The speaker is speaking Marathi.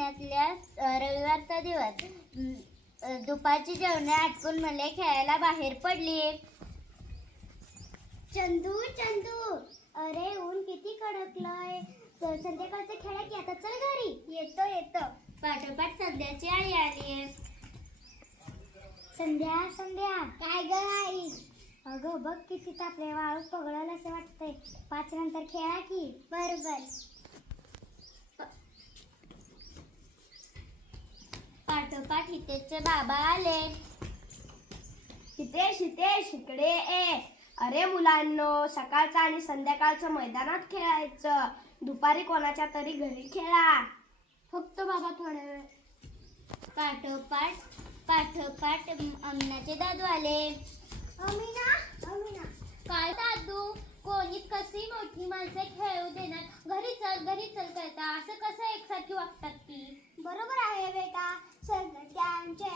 महिन्यातल्या रविवारचा दिवस. दुपारची जेवणे आटपून मुले खेळायला बाहेर पडली. चंदू चंदू, अरे ऊन किती कडकलंय. संध्याकाळचं खेळा की आता, चल घरी. येतो येतो. पाठोपाठ संध्याची आई आली. संध्या संध्या. काय ग आई? अगं बघ किती तापले, वाळू पगळल असं वाटतंय. 5 नंतर खेळा की. बरोबर. पाठोपाठ हितेशचे बाबा आले. हितेश हितेश इकडे ये. अरे मुलांनो, सकाळचं आणि संध्याकाळचं मैदानात खेळायचं. दुपारी कोणाच्या तरी घरी खेळा. फक्त बाबा थोडा वेळ. पाठोपाठ अमीनाचे दादू आले. अमीना अमीना. काय दादू, कोणी कशी मोठी माणसे खेळू देणार. घरी चल करता. असं कसं एकसारखी वागतात ती. बरोबर आहे बेटा. त्यांचे